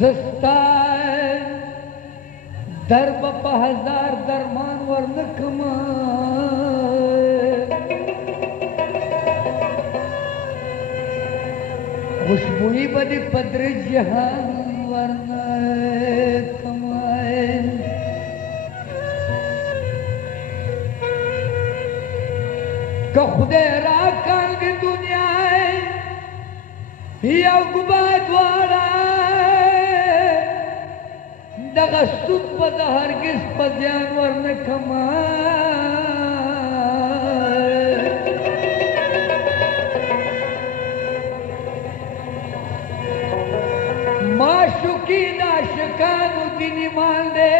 زستای در په هزار درمان ورنکما خوشبوئی بدی پدر جهان ورنکما که خدای را کاندی دنیا یو گباد والا دغه سود په د هرګز په ځان ورنکما معشوقي د عاشقانو دین ایمان دی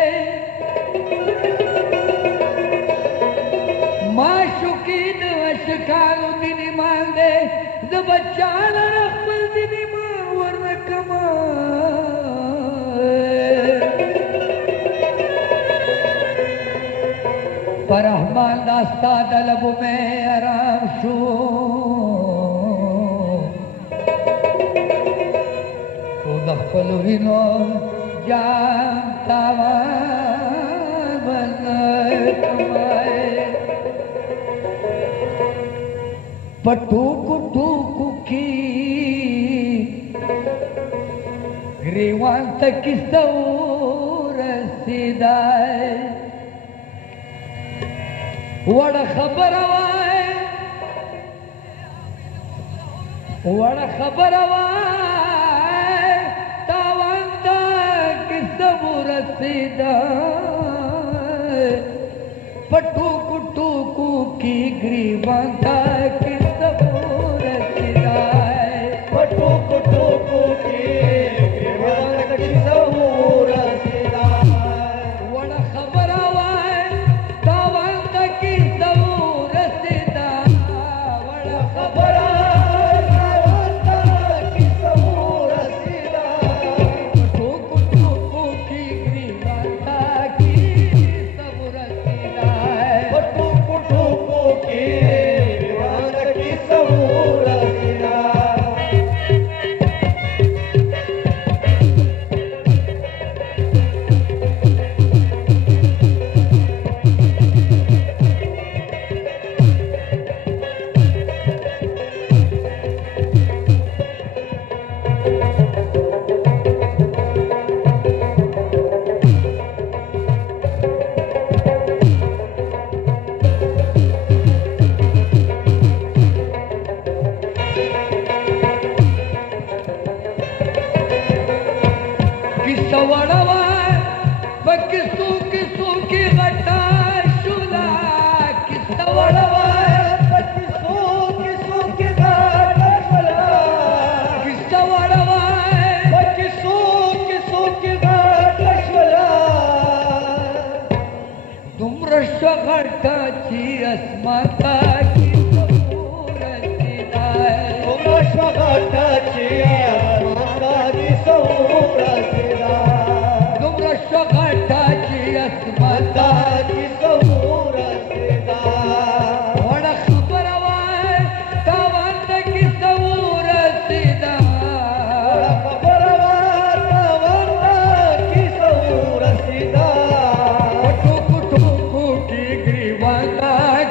معشوقي د عاشقانو دین ایمان دی د بچانو خپل دین ایمان ورنکما پر رحمان داستا دلبو میں آرام شو تو دخل وینو جان تاوان بنائے کمائے پٹوکو ٹوکو کی گریوان تک سور سیدائے وڑا خبر آوائے وڑا خبر آوائے تاوان دا کسو رسیدہ پٹوکو ٹوکو کی گریبان دا کسو رسیدہ پٹوکو ٹوکو کی گریبان دا کسو رسیدہ وڑا خبر آوائے تاوان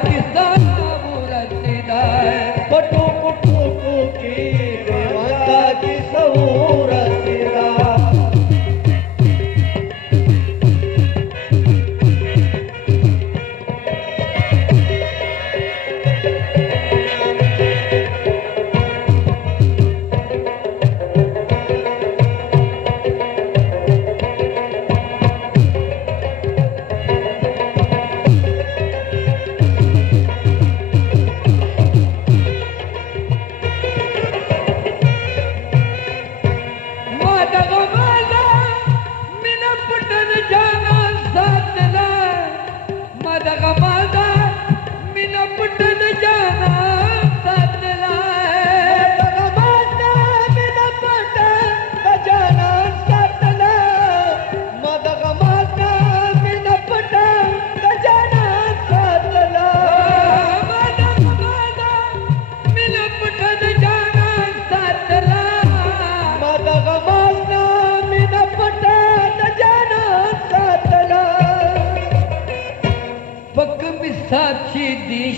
Kisa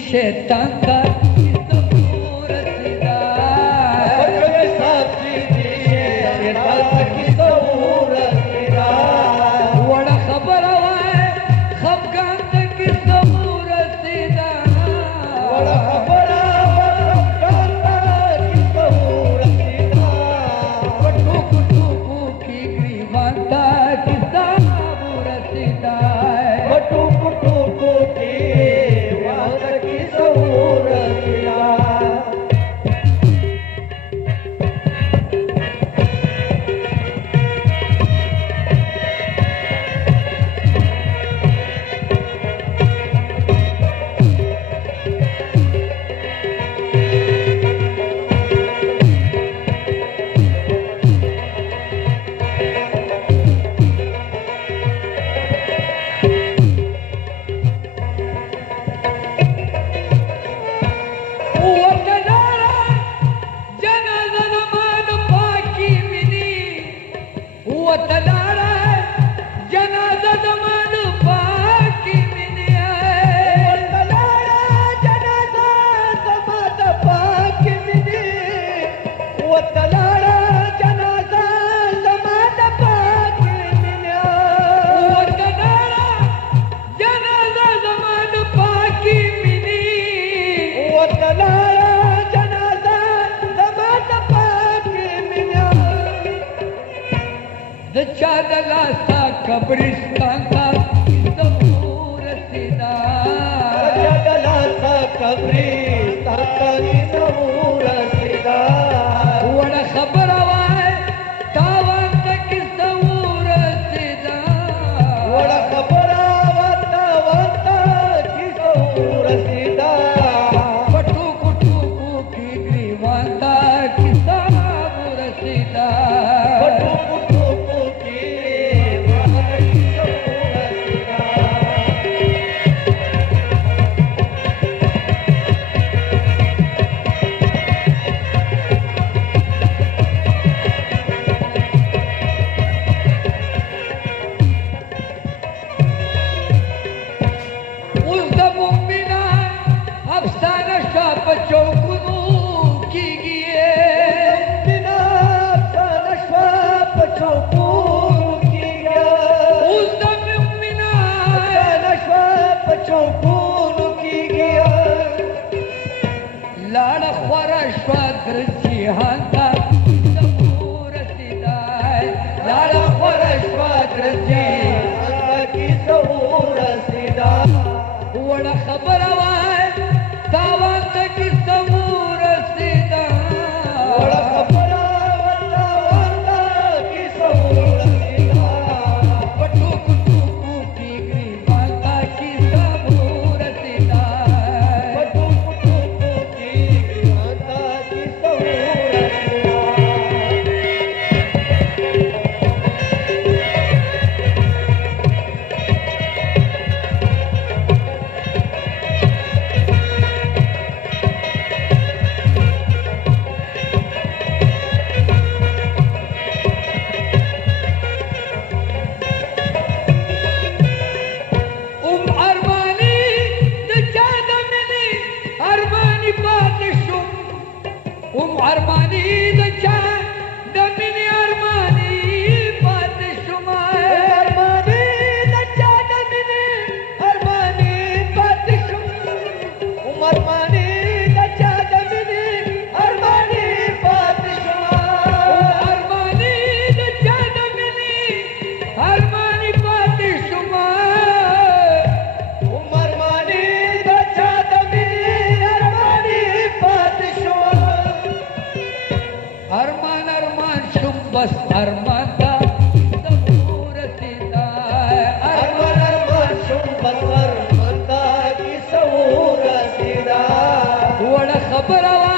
شیطان کا تصور سیدھا بچے ساتھی دی شیطان کی تصور سیدھا وڑا خبر آوائے خفگان کی تصور سیدھا وڑا خبر آوائے خفگان کی تصور سیدھا پٹو کٹو کی گریبان تا کی تصور سیدھا پٹو پٹو کی وات کی تصور سیدھا قبرستان کا تصور سیدھا جگلا سا قبرستان کا تصور سیدھا وڑا خبر آوائے تاوان تک تصور سیدھا وڑا خبر آوائے تاوان تک تصور سیدھا پٹو کٹو کی گریبان تا کی تصور سیدھا پٹو پٹو کی وڑا خبر آوائے تاوان تک تصور سیدھا وڑا خبر آوائے تاوان تک تصور سیدھا پٹو کٹو کی گریبان تا کی تصور سیدھا پٹو پٹو کی گریبان تا کی تصور سیدھا ارمانی دچا دمینی ارمانی بات شمائے ارمانی دچا دمینی ارمانی بات شمائے ارمانی دچا دمینی ارمانی بات شمائے ارمانی دچا دمینی ارمانی بات شمائے ارمانی دچا دمینی ارمانی بات شمائے ارمان ارمان شم بس ارمان تا تصور سیدھا ارمان ارمان شم بس ارمان تا تصور سیدھا وڑا خبر آوائے